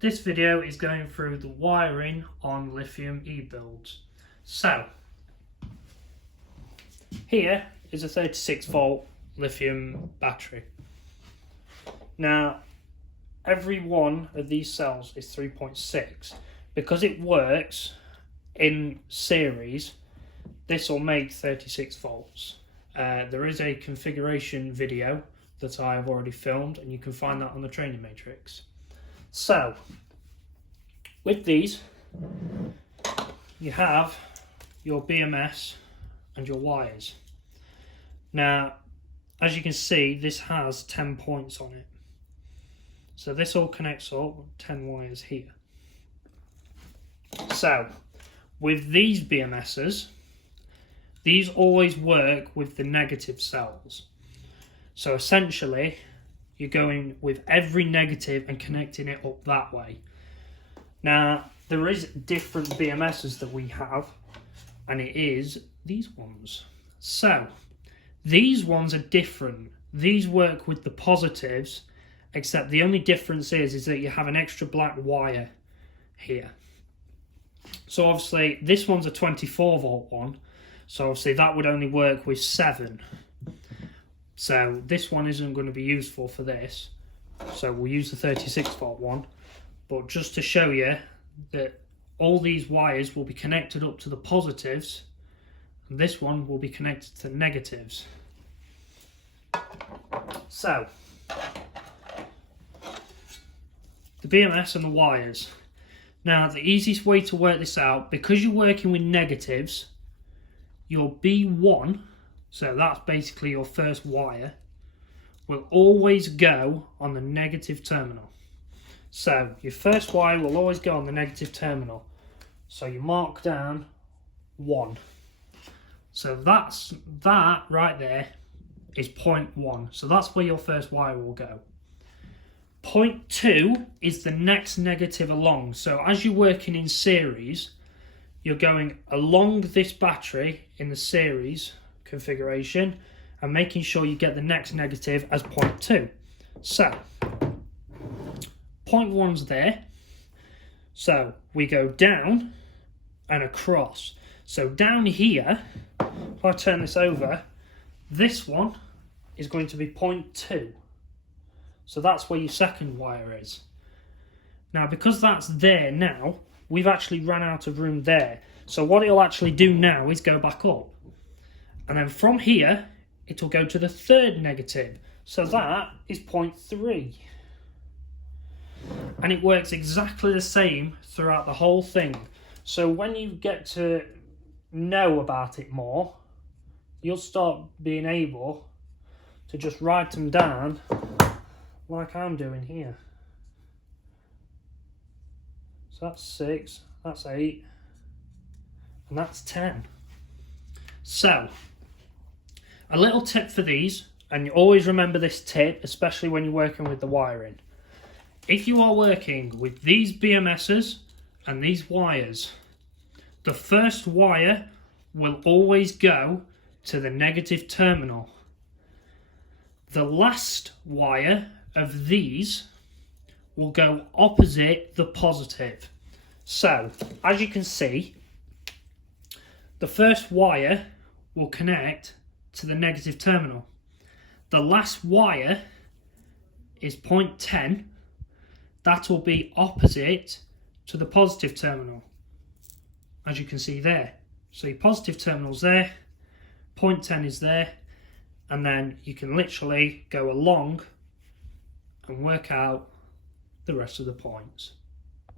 This video is going through the wiring on lithium e-builds. So, here is a 36 volt lithium battery. Now, every one of these cells is 3.6. Because it works in series, this will make 36 volts. There is a configuration video that I have already filmed, and you can find that on the training matrix. So, with these, you have your BMS and your wires. Now, as you can see, this has 10 points on it. So this all connects up with 10 wires here. So, with these BMSs, these always work with the negative cells. So essentially, you're going with every negative and connecting it up that way. Now, there is different BMSs that we have, and it is these ones. So, these ones are different. These work with the positives, except the only difference is that you have an extra black wire here. So obviously, this one's a 24 volt one, so obviously that would only work with 7. So this one isn't going to be useful for this, so we'll use the 36 volt one. But just to show you that all these wires will be connected up to the positives, and this one will be connected to the negatives. So, the BMS and the wires. Now, the easiest way to work this out, because you're working with negatives, your B1, so that's basically your first wire, will always go on the negative terminal. So your first wire will always go on the negative terminal. So you mark down 1. So that right there is point 1. So that's where your first wire will go. Point 2 is the next negative along. So as you're working in series, you're going along this battery in the series configuration and making sure you get the next negative as point 2. So, point 1's there. So, we go down and across. So down here, if I turn this over, this one is going to be point 2. So that's where your second wire is. Now, because that's there now, we've actually run out of room there. So what it'll actually do now is go back up. And then from here, it'll go to the third negative. So that is point 3. And it works exactly the same throughout the whole thing. So when you get to know about it more, you'll start being able to just write them down like I'm doing here. So that's 6, that's 8, and that's 10. So, a little tip for these, and you always remember this tip, especially when you're working with the wiring. If you are working with these BMSs and these wires, the first wire will always go to the negative terminal. The last wire of these will go opposite the positive. So, as you can see, the first wire will connect to the negative terminal. The last wire is point 10. That will be opposite to the positive terminal, as you can see there. So your positive terminal's there, point 10 is there, and then you can literally go along and work out the rest of the points.